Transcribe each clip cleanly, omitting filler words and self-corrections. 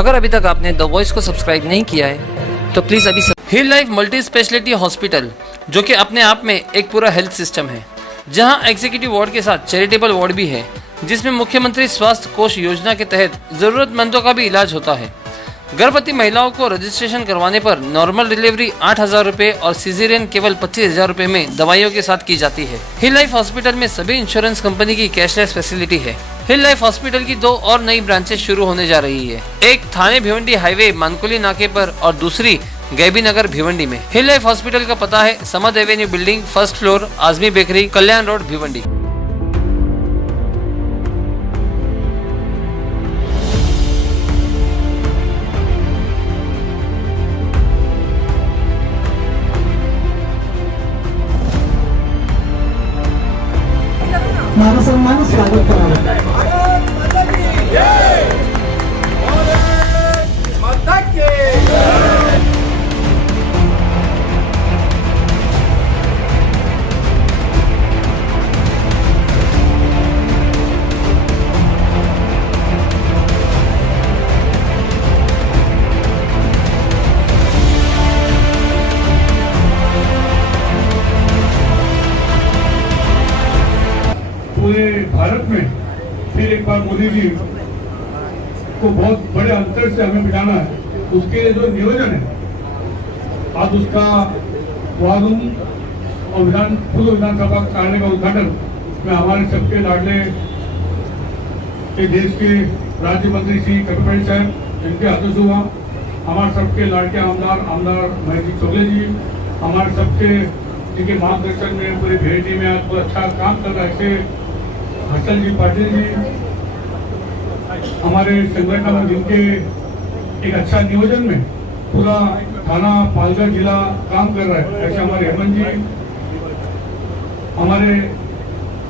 अगर अभी तक आपने द वॉइस को सब्सक्राइब नहीं किया है तो प्लीज़ अभी हिल लाइफ मल्टी स्पेशलिटी हॉस्पिटल, जो कि अपने आप में एक पूरा हेल्थ सिस्टम है, जहां एग्जीक्यूटिव वार्ड के साथ चैरिटेबल वार्ड भी है, जिसमें मुख्यमंत्री स्वास्थ्य कोष योजना के तहत ज़रूरतमंदों का भी इलाज होता है। गर्भवती महिलाओं को रजिस्ट्रेशन करवाने पर नॉर्मल डिलीवरी 8,000 रुपए और सीजेरियन केवल 25,000 रुपए में दवाइयों के साथ की जाती है। हिल लाइफ हॉस्पिटल में सभी इंश्योरेंस कंपनी की कैशलेस फैसिलिटी है। हिल लाइफ हॉस्पिटल की 2 और नई ब्रांचेस शुरू होने जा रही है, एक थाने भिवंडी हाईवे मानकुली नाके पर और दूसरी गैबी नगर भिवंडी में। हिल लाइफ हॉस्पिटल का पता है Samad avenue building, 1st floor, Azmi bakery, Kalyan road, Bhiwandi. माझं सन्मान स्वागत करावं। पूरे भारत में फिर एक बार मोदी जी को बहुत बड़े अंतर से हमें मिलाना है, उसके लिए जो नियोजन है, आज उसका वारूम और पूर्व विधानसभा कार्यालय का उद्घाटन में हमारे सबके लाडले के देश के राज्य मंत्री श्री कपिल साहब इनके हाथों से हुआ। हमारे सबके लाडके आमदार महेश चौले जी, हमारे सबके जिनके मार्गदर्शन में पूरे भेटी में आज बहुत अच्छा काम कर रहा है हर्षल जी पाटिल जी, हमारे संगठन में जिनके एक अच्छा नियोजन में पूरा थाना पालघर जिला काम कर रहा है, ऐसे हमारे हेमंत जी, हमारे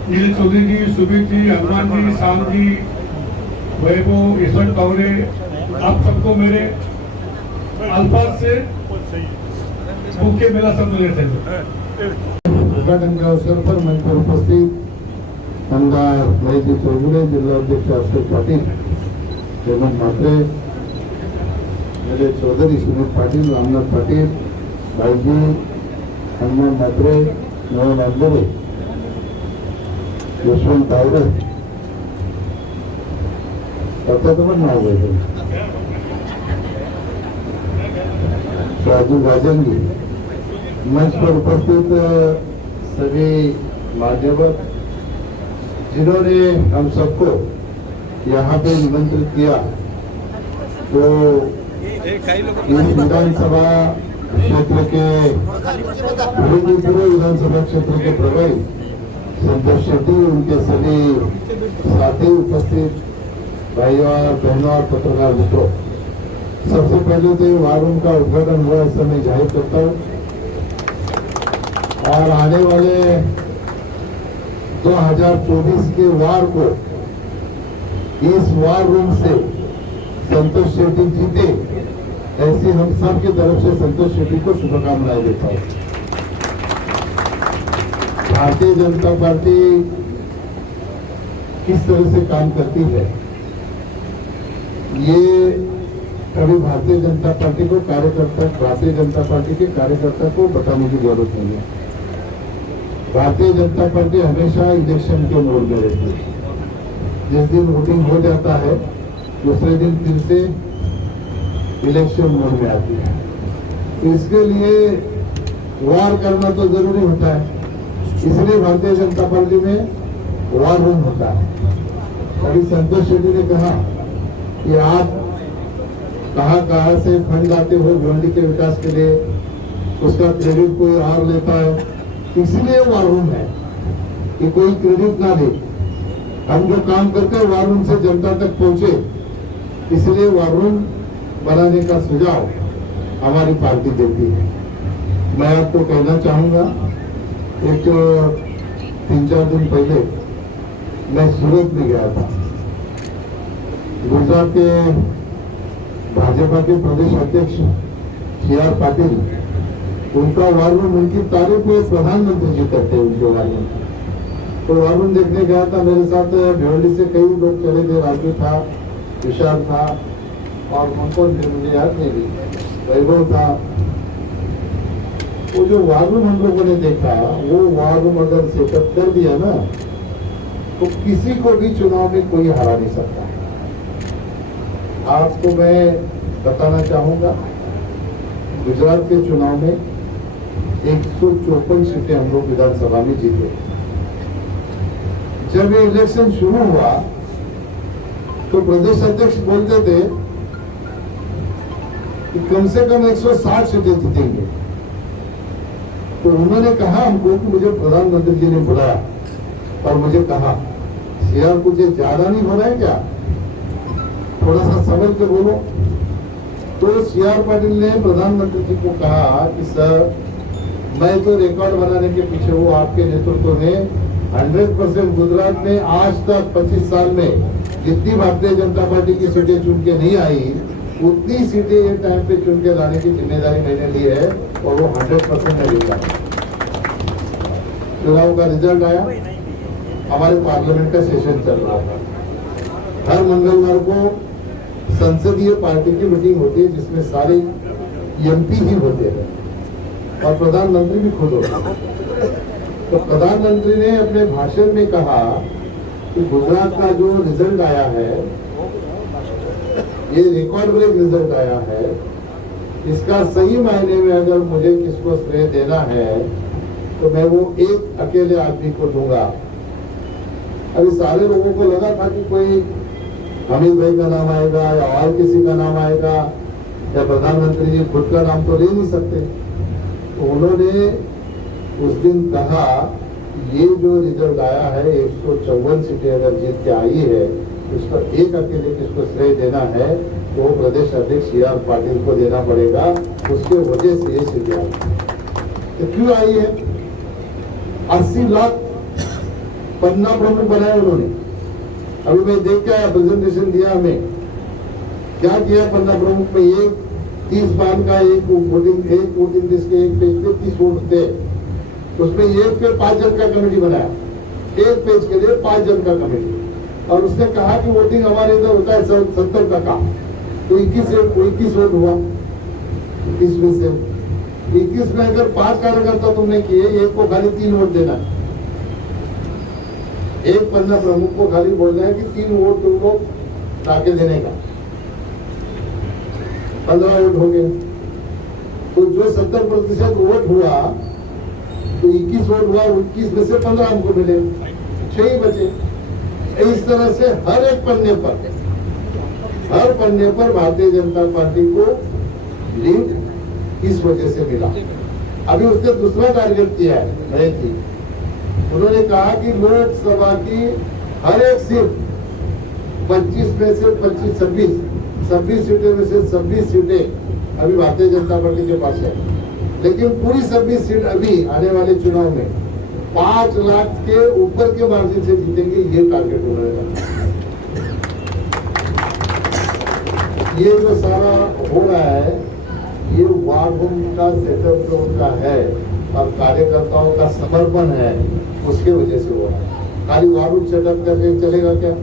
नील चौधरी जी, सुबीर जी, हनुमान जी, शाम जी, वैभव, यशवंत कौरे, आप सबको मेरे अल्फाज से मुख्य मेला शब्द लेते हैं। उद्घाटन के अवसर पर मंच पर उपस्थित आमदार महेश चौगुले, जिला अध्यक्ष अशोक पाटिल, हेमंत म्हात्रे, मेरे चौधरी सुनील पाटिल, रामनाथ पाटिल, भाई जी, हनुमान म्हात्रे, मोहन अंबोरे, यशवंत तावरे, पता तो नाव है राजू राजन जी, मंच पर उपस्थित सभी मान्यवर जिन्होंने हम सबको यहाँ पे निमंत्रित किया, तो इस विधानसभा क्षेत्र के विधानसभा क्षेत्र के प्रभारी संतोष शेट्टी, उनके सभी साथी, उपस्थित भाइयों बहनों और पत्रकार मित्रों, सबसे पहले तो वारूम का उद्घाटन हुआ ऐसा मैं जाहिर करता हूँ और आने वाले 2024 के वार को इस वार रूम से संतोष शेट्टी जीते, ऐसी हम सब की तरफ से संतोष शेट्टी को शुभकामनाएं देता हूं। भारतीय जनता पार्टी किस तरह से काम करती है, ये कभी भारतीय जनता पार्टी को भारतीय जनता पार्टी के कार्यकर्ता को बताने की जरूरत नहीं है। भारतीय जनता पार्टी हमेशा इलेक्शन के मोड में रहती है। जिस दिन वोटिंग हो जाता है दूसरे दिन फिर से इलेक्शन मोड में आती है। इसके लिए वार करना तो जरूरी होता है, इसलिए भारतीय जनता पार्टी में वार रूम होता है। अभी संतोष शेट्टी ने कहा कि आप कहां से फंड लाते हो भिवंडी के विकास के लिए, उसका क्रेडिट कोई और लेता है, इसलिए वार रूम है कि कोई क्रेडिट ना ले, हम जो काम करते हैं वार रूम से जनता तक पहुंचे, इसलिए वार रूम बनाने का सुझाव हमारी पार्टी देती है। मैं आपको कहना चाहूंगा, एक 3-4 दिन पहले मैं सूरत में गया था। गुजरात के भाजपा के प्रदेश अध्यक्ष CR पाटिल, उनका वार रूम, उनकी तारीफ प्रधानमंत्री जी करते हैं उनके वार रूम। तो वार रूम देखने गया था, मेरे साथ भिवंडी से कई लोग चले थे, राजू था, विशाल था, और उनको मुझे याद नहीं, वैभव था। वो जो वार रूम हम लोगों ने देखा, वो वार रूम अगर सेटअप कर दिया ना, तो किसी को भी चुनाव में कोई हरा नहीं सकता। आपको मैं बताना चाहूंगा, गुजरात के चुनाव में 154 सीटें हम लोग विधानसभा में जीते। जब ये इलेक्शन शुरू हुआ तो प्रदेश अध्यक्ष बोलते थे कि कम से कम 160 सीटें जीतेंगे। तो उन्होंने कहा हमको कि मुझे प्रधानमंत्री जी ने बुलाया और मुझे कहा, सीआर कुछ ज्यादा नहीं हो रहा है क्या, थोड़ा सा समझ के बोलो। तो सीआर पाटिल ने प्रधानमंत्री जी को कहा कि सर, मैं तो रिकॉर्ड बनाने के पीछे हूँ, आपके नेतृत्व में 100% गुजरात में आज तक 25 साल में जितनी भारतीय जनता पार्टी की सीटें चुन के नहीं आई, उतनी सीटें ये टाइम पे चुन के लाने की जिम्मेदारी मैंने ली है और वो 100% मैं लेता हूँ। चुनाव का रिजल्ट आया, हमारे पार्लियामेंट का सेशन चल रहा था। हर मंगलवार को संसदीय पार्टी की मीटिंग होती है जिसमें सारे एमपी ही होते हैं और प्रधानमंत्री भी खुद होते हैं। तो प्रधानमंत्री ने अपने भाषण में कहा कि गुजरात का जो रिजल्ट आया है, ये रिकॉर्ड ब्रेक रिजल्ट आया है, इसका सही मायने में अगर मुझे किसको श्रेय देना है तो मैं वो एक अकेले आदमी को दूंगा। अभी सारे लोगों को लगा था कि कोई अमित भाई का नाम आएगा या और किसी का नाम आएगा, या प्रधानमंत्री जी खुद का नाम तो ले नहीं सकते। तो उन्होंने उस दिन कहा ये जो रिजल्ट आया है 154 सीटें अगर जीत के आई है, उसका एक अकेले किसको श्रेय देना है तो प्रदेश अध्यक्ष सीआर पाटिल को देना पड़ेगा। उसके वजह से ये सीटें आई। तो क्यों आई है? 80 लाख पन्ना प्रमुख बनाए उन्होंने। अभी मैं देख के आया, प्रेजेंटेशन दिया हमें, क्या किया पन्ना प्रमुख में, एक 30 पान का एक वोटिंग लिस्ट के एक पेज पे 30 वोट थे, उसमें एक पे 5 जन का कमेटी बनाया, एक पेज के लिए 5 जन का कमेटी। और उसने कहा कि वोटिंग हमारे इधर होता है 70%, तो 21 वोट हुआ। 21 में से 21 में अगर 5 कार्यकर्ता तुमने किए, एक को खाली 3 वोट देना है। एक पन्ना प्रमुख को खाली बोलना है कि 3 वोट तुमको ताके देने का, 15 वोट हो गए। तो जो 70% वोट हुआ तो 21 वोट हुआ, 21 में से 15 हमको मिले, 6 ही बचे। इस तरह से हर पन्ने पर भारतीय जनता पार्टी को लीड इस वजह से मिला। अभी उसने दूसरा टारगेट किया है नए थी, उन्होंने कहा कि लोकसभा की हर एक सीट 25 में से 26 सीटें में से 26 सीटें अभी भारतीय जनता पार्टी के पास है, लेकिन पूरी 26 सीट अभी आने वाले चुनाव में 5 लाख के ऊपर के मार्जिन से जीतेंगे, ये टारगेट उन्होंने रखा। ये जो सारा हो रहा है, ये वार रूम का सेटअप जो उनका है और कार्यकर्ताओं का समर्पण है, उसके वजह से हो रहा है। खाली वार रूम सेटअप करके चलेगा क्या?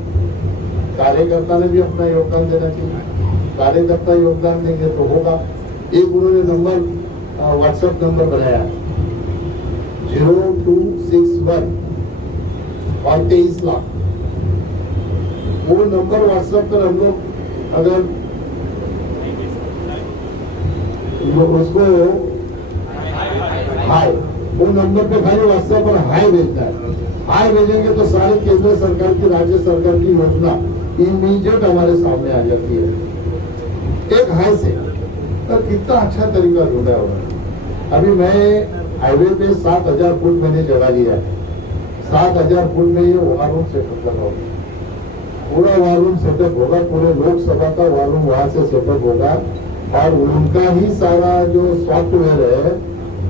कार्यकर्ता ने भी अपना योगदान देना चाहिए। कार्यकर्ता योगदान देंगे तो होगा। एक उन्होंने नंबर, व्हाट्सएप नंबर बनाया 0261 और 23 लाख। वो नंबर व्हाट्सएप पर हम लोग अगर उसको हाय, वो नंबर पे खाली व्हाट्सएप पर हाय भेजना है। हाय भेजेंगे तो सारे केंद्र सरकार की, राज्य सरकार की योजना इमीडिएट हमारे सामने आ जाती है एक हाय से। तो कितना अच्छा तरीका ढूंढा है उन्होंने। अभी मैं हाईवे पे 7000 फुट मैंने जगह लिया है, 7000 फुट में ये वार रूम सेटअप कर रहा हूँ। पूरा वार रूम सेटअप होगा, पूरे लोकसभा का वार रूम वहां से सेटअप होगा और उनका ही सारा जो सॉफ्टवेयर है,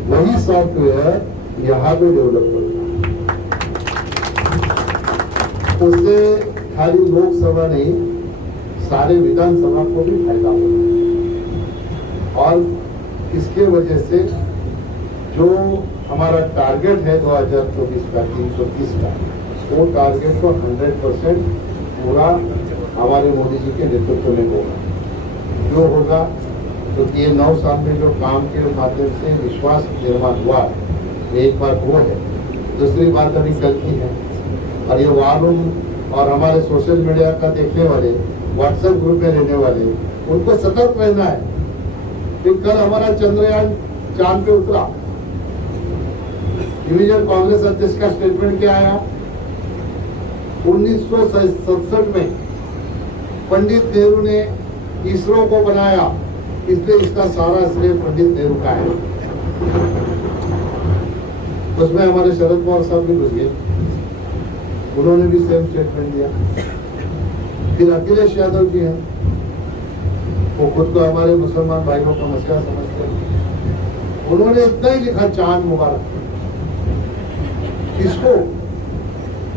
वही सॉफ्टवेयर यहाँ पे डेवलप होगा। उससे खाली लोकसभा नहीं, सारे विधानसभा को भी फायदा होगा। और इसके वजह से जो हमारा टारगेट है 2024 का 330 का, वो टारगेट को 100% पूरा हमारे मोदी जी के नेतृत्व में होगा। जो होगा, तो ये 9 साल में जो काम के माध्यम से विश्वास निर्माण हुआ, एक बात वो है। दूसरी बात अभी कल की है, और ये वालूम और हमारे सोशल मीडिया का देखने वाले, व्हाट्सएप ग्रुप में रहने वाले, उनको सतर्क रहना है कि कल हमारा चंद्रयान चांद पे उतरा। डिवीजन कांग्रेस अध्यक्ष का स्टेटमेंट क्या आया? 1967 में पंडित नेहरू ने इसरो को बनाया, इसलिए इसका सारा श्रेय पंडित नेहरू का है। उसमें हमारे शरद पवार साहब भी घुस गए, उन्होंने भी सेम स्टेटमेंट दिया। फिर अखिलेश यादव जी हैं, वो खुद को हमारे मुसलमान भाइयों का मसला समझते हैं, उन्होंने इतना ही लिखा चांद मुबारक। किसको?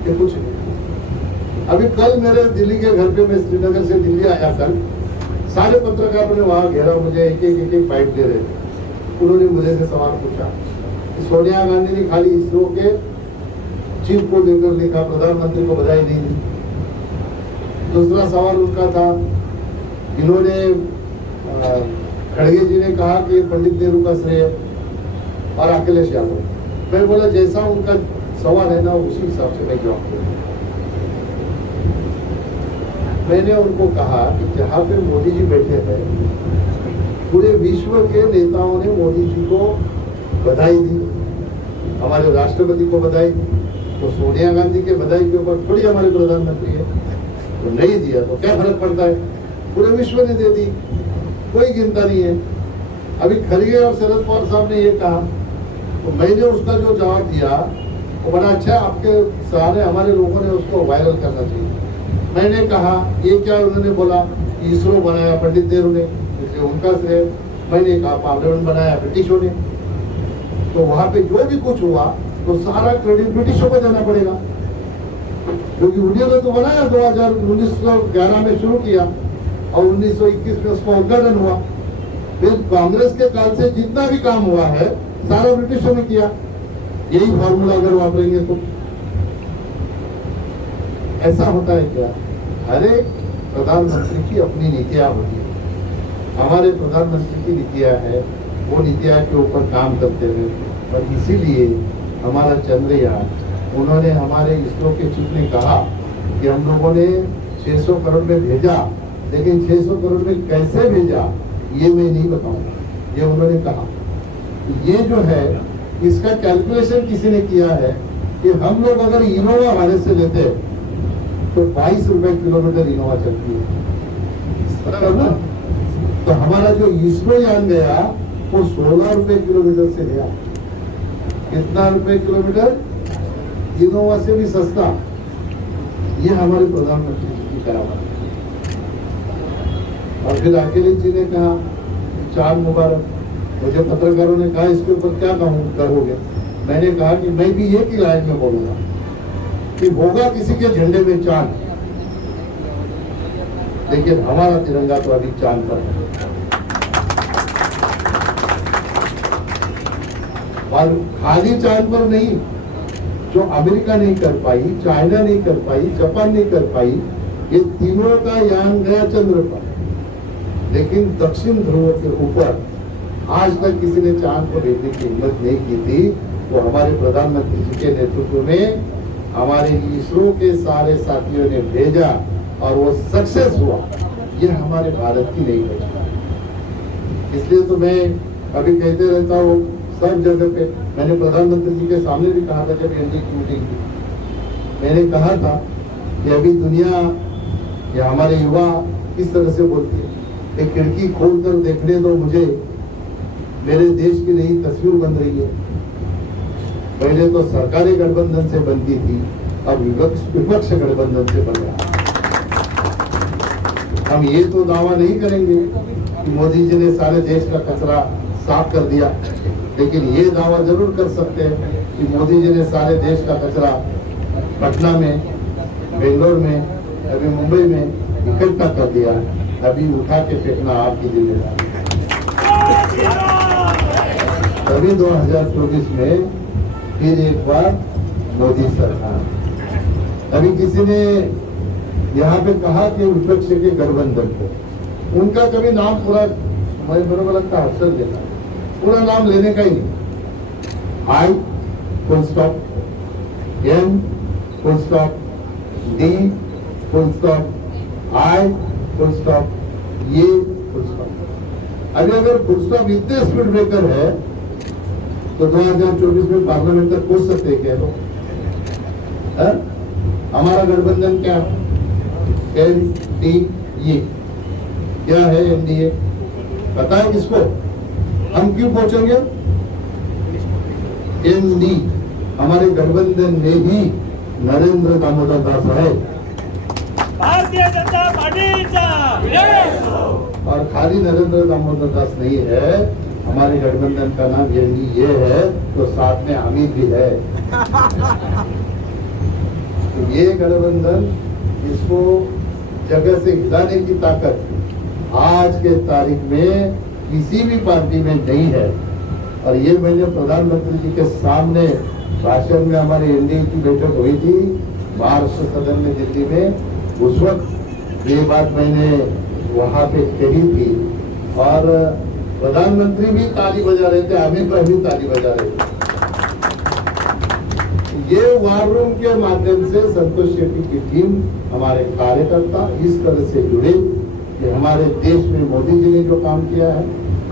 ये कुछ नहीं। अभी कल मेरे दिल्ली के घर पे, मैं श्रीनगर से दिल्ली आया कल, सारे पत्रकारों ने वहां घेरा, मुझे एक एक बाइट दे रहे थे। उन्होंने मुझे से सवाल पूछा कि सोनिया गांधी ने खाली इसरो के चीफ को देकर लिखा, प्रधानमंत्री को बधाई नहीं दी। दूसरा सवाल उनका था, इन्होंने खड़गे जी ने कहा कि पंडित नेहरू का श्रेय और अखिलेश यादव। मैं बोला जैसा उनका सवाल है ना, उसी हिसाब से मैं जवाब दूंगा। मैंने उनको कहा कि जहाँ पे मोदी जी बैठे हैं, पूरे विश्व के नेताओं ने मोदी जी को बधाई दी, हमारे राष्ट्रपति को बधाई दी, तो सोनिया गांधी के बधाई के ऊपर थोड़ी हमारे प्रधानमंत्री है, तो नहीं दिया तो क्या फर्क पड़ता है? पूरे विश्व ने दे दी, कोई गिनता नहीं है। अभी खड़गे और शरद पवार साहब ने ये कहा, तो मैंने उसका जो जवाब दिया वो बड़ा अच्छा, आपके सहारे हमारे लोगों ने उसको वायरल करना चाहिए। मैंने कहा ये क्या, उन्होंने बोला इसरो बनाया पंडित नेहरू ने, इसलिए उनका श्रेय। मैंने कहा पार्लियामेंट बनाया ब्रिटिशों ने, तो वहां पे जो भी कुछ हुआ तो सारा क्रेडिट ब्रिटिशों को देना पड़ेगा, क्योंकि उन्होंने तो बनाया 1911 में शुरू किया और 1921 में उसका उद्घाटन हुआ। फिर कांग्रेस के काल से जितना भी काम हुआ है सारा ब्रिटिशों ने किया। यही फॉर्मूला अगर वापरेंगे तो ऐसा होता है क्या? हर एक प्रधानमंत्री की अपनी नीतियां होती है। हमारे प्रधानमंत्री की नीतियां है, वो नीतियां के ऊपर काम करते हैं। और इसीलिए हमारा चंद्रयान, उन्होंने हमारे इसरो के चीफ ने कहा कि हम लोगों ने 600 करोड़ में भेजा, लेकिन 600 करोड़ में कैसे भेजा ये मैं नहीं बताऊंगा, ये उन्होंने कहा। ये जो है इसका कैलकुलेशन किसी ने किया है कि हम लोग अगर इनोवा भारत से लेते तो 22 रुपए किलोमीटर इनोवा चलती है ना, तो हमारा जो इसरो यान गया वो 16 रुपए किलोमीटर से गया। कितना रुपए किलोमीटर? इनोवा से भी सस्ता। ये हमारे प्रधानमंत्री जी की करामात। और फिर अखिलेश जी ने कहा चांद मुबारक। मुझे पत्रकारों ने कहा इसके ऊपर क्या कहोगे? मैंने कहा कि मैं भी एक ही लाइन में बोलूंगा कि होगा किसी के झंडे में चांद, लेकिन हमारा तिरंगा तो अभी चांद पर है। और खाली चांद पर नहीं, जो अमेरिका नहीं कर पाई, चाइना नहीं कर पाई, जापान नहीं कर पाई, ये तीनों का यान गया चंद्र पर, लेकिन दक्षिण ध्रुव के ऊपर आज तक किसी ने चांद को भेजने की हिम्मत नहीं की थी। तो हमारे प्रधानमंत्री जी के नेतृत्व में हमारे इसरो के सारे साथियों ने भेजा और वो सक्सेस हुआ। ये हमारे भारत की नहीं है। इसलिए तो मैं अभी कहते रहता हूँ सब जगह पे। मैंने प्रधानमंत्री जी के सामने भी कहा था जब एनडीए की मीटिंग थी, मैंने कहा था कि अभी दुनिया या हमारे युवा किस तरह से बोलती है, एक खिड़की खोलकर देखने दो मुझे, मेरे देश की नई तस्वीर बन रही है। पहले तो सरकारी गठबंधन से बनती थी, अब विपक्ष गठबंधन से बन रहा। हम ये तो दावा नहीं करेंगे कि मोदी जी ने सारे देश का कचरा साफ कर दिया, लेकिन ये दावा जरूर कर सकते हैं कि मोदी जी ने सारे देश का कचरा पटना में, बेंगलोर में, अभी मुंबई में इकट्ठा कर दिया। अभी उठा के फेंकना आपकी जिम्मेदारी। तभी 2024 में फिर एक बार मोदी सरकार। अभी किसी ने यहाँ पे कहा कि विपक्ष के गठबंधन को, उनका कभी नाम पूरा मुझे बरोबर लगता है अफसर देता है, पूरा नाम लेने का ही नहीं। I full stop, M full stop, D full stop, I full stop, ये फुल स्टॉप। अभी अगर फुल स्टॉप इतने स्पीड ब्रेकर है तो 2024 में पार्लियामेंट तक पहुंच सकते हैं क्या लोग? हमारा गठबंधन क्या एनडीए क्या है? एनडीए पता है किसको? हम क्यों पहुंचेंगे? एनडी हमारे गठबंधन में ही नरेंद्र दामोदर दास है भारतीय जनता पार्टीचा और खाली नरेंद्र दामोदर दास नहीं है, हमारे गठबंधन का नाम एनडीए है, तो साथ में अमित भी है। तो ये गठबंधन, इसको जगह से हिलाने की ताकत आज के तारीख में किसी भी पार्टी में नहीं है। और ये मैंने प्रधानमंत्री जी के सामने भाषण में हमारे एनडीए की बैठक हुई थी महाराष्ट्र सदन में दिल्ली में, उस वक्त ये बात मैंने वहां पे कही थी और प्रधानमंत्री भी ताली बजा रहे थे, अमित शाह भी ताली बजा रहे थे। ये वार रूम के माध्यम से संतोष शेट्टी की टीम, हमारे कार्यकर्ता इस तरह से जुड़े कि हमारे देश में मोदी जी ने जो काम किया है,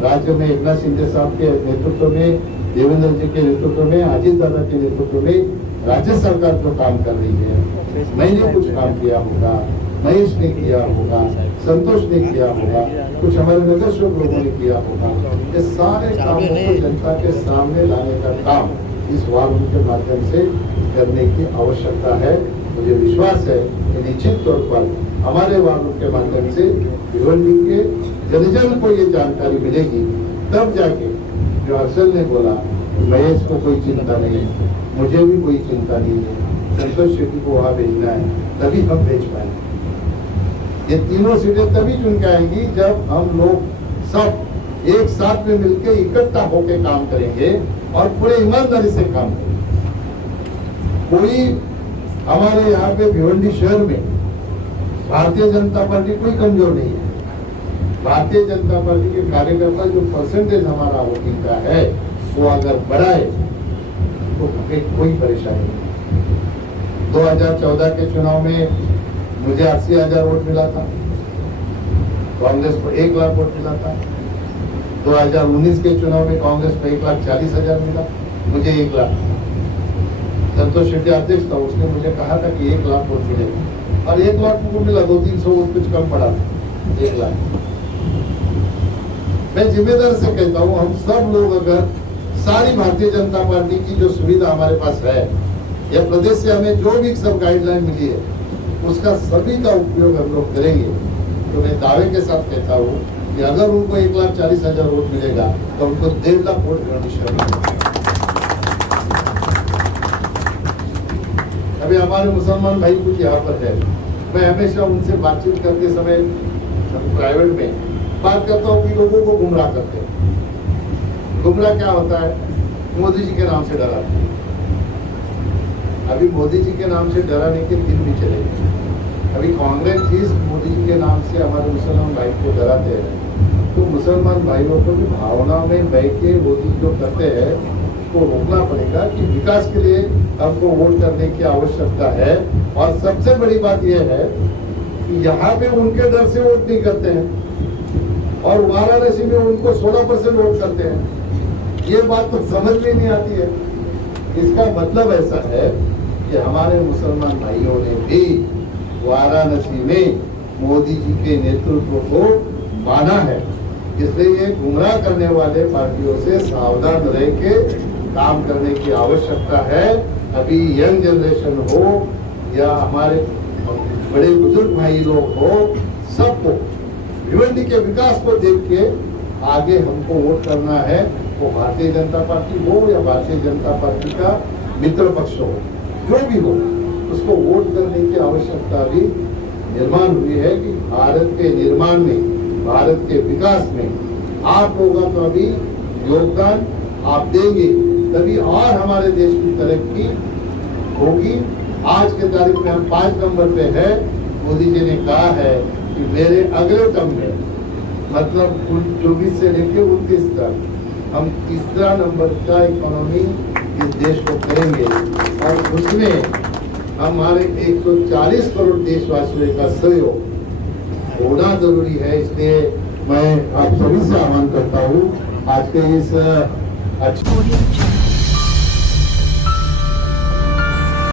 राज्य में एकनाथ शिंदे साहब के नेतृत्व में, देवेंद्र जी के नेतृत्व में, अजीत दादा के नेतृत्व में राज्य सरकार जो काम कर रही है, मैंने कुछ काम किया होगा, महेश ने किया होगा, संतोष ने किया होगा, कुछ हमारे नगर सेवक लोगों ने किया होगा, ये सारे कामों को जनता के सामने लाने का काम इस वार रूम के माध्यम से करने की आवश्यकता है। मुझे विश्वास है कि निश्चित तौर पर हमारे वार रूम के माध्यम से भिवंडी के जन को ये जानकारी मिलेगी, तब जाके जो अफसर ने बोला महेश को कोई चिंता नहीं है, मुझे भी कोई चिंता नहीं है, संतोष शेट्टी को वहाँ भेजना है, तभी हम भेज पाएंगे। ये तीनों सीटें तभी चुन के आएंगी जब हम लोग सब एक साथ में मिलकर इकट्ठा होकर काम करेंगे और पूरे ईमानदारी से काम करेंगे। कोई हमारे यहाँ पे भिवंडी शहर में भारतीय जनता पार्टी कोई कमजोर नहीं है। भारतीय जनता पार्टी के कार्यकर्ता जो परसेंटेज हमारा वोटिंग का है वो अगर बढ़ाए तो हमें कोई परेशानी नहीं। 2014 के चुनाव में मुझे 80,000 वोट मिला था, कांग्रेस को 1 लाख वोट मिला था। 2019 के चुनाव में कांग्रेस को 1,40,000 मिला, मुझे 1 लाख। संतोष शेट्टी अध्यक्ष था, उसने मुझे कहा था कि 1 लाख वोट मिलेगा और 1 लाख को मिला, 200-300 वोट कुछ कम पड़ा, 1 लाख। मैं जिम्मेदार से कहता हूँ, हम सब लोग अगर सारी भारतीय जनता पार्टी की जो सुविधा हमारे पास है या प्रदेश से हमें जो भी सब गाइडलाइन मिली है उसका सभी का उपयोग हम लोग करेंगे, तो मैं दावे के साथ कहता हूँ कि अगर उनको 1,40,000 वोट मिलेगा तो उनको 1.5 लाख वोट मिलेगा। अभी हमारे मुसलमान भाई कुछ यहाँ पर है, मैं हमेशा उनसे बातचीत करते समय प्राइवेट में बात करता हूँ कि लोगों को गुमराह करते हैं। गुमराह क्या होता है? मोदी जी के नाम से डराते हैं। अभी मोदी जी के नाम से डराने के दिन भी चले गए। अभी कांग्रेस जिस मोदी जी के नाम से हमारे मुसलमान भाई को डराते हैं, तो मुसलमान भाइयों को भी भावना में बह के मोदी जो करते हैं उसको रोकना पड़ेगा कि विकास के लिए हमको वोट करने की आवश्यकता है। और सबसे बड़ी बात यह है कि यहाँ पे उनके डर से वोट नहीं करते हैं और वाराणसी में उनको 16% वोट करते हैं। ये बात तो समझ में नहीं आती है। इसका मतलब ऐसा है कि हमारे मुसलमान भाइयों ने भी वाराणसी में मोदी जी के नेतृत्व को माना है। इसलिए ये गुमराह करने वाले पार्टियों से सावधान रह के काम करने की आवश्यकता है। अभी यंग जनरेशन हो या हमारे बड़े बुजुर्ग भाई लोग हो, सबको भिवंडी के विकास को देख के आगे हमको वोट करना है। वो भारतीय जनता पार्टी हो या भारतीय जनता पार्टी का मित्र पक्ष हो, जो भी हो, उसको वोट करने की आवश्यकता भी निर्माण हुई है कि भारत के निर्माण में, भारत के विकास में आप लोगों का अभी योगदान आप देंगे, तभी और हमारे देश की तरक्की होगी। आज के तारीख में हम 5 नंबर पे है। मोदी जी ने कहा है कि मेरे अगले टर्म में मतलब 24 से लेकर 29 तक हम तीसरा नंबर का इकोनॉमी इस देश को करेंगे और उसमें हमारे 140 करोड़ देशवासियों का सहयोग होना जरूरी है। इसलिए मैं आप सभी से आह्वान करता हूँ आज के इस अच्छे